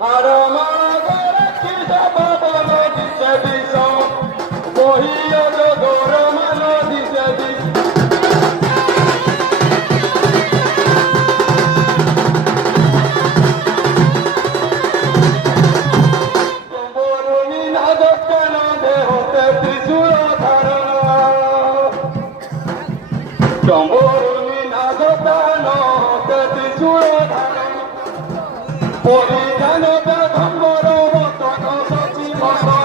Aramagara kita babalo disediso, bohiyo jogoro malo disediso. Jomboruni nadokkana dehote trisulo dharana. Jomboruni nadokkana dehote trisulo dharana. Pori janota dhamboro moto kosochi moto.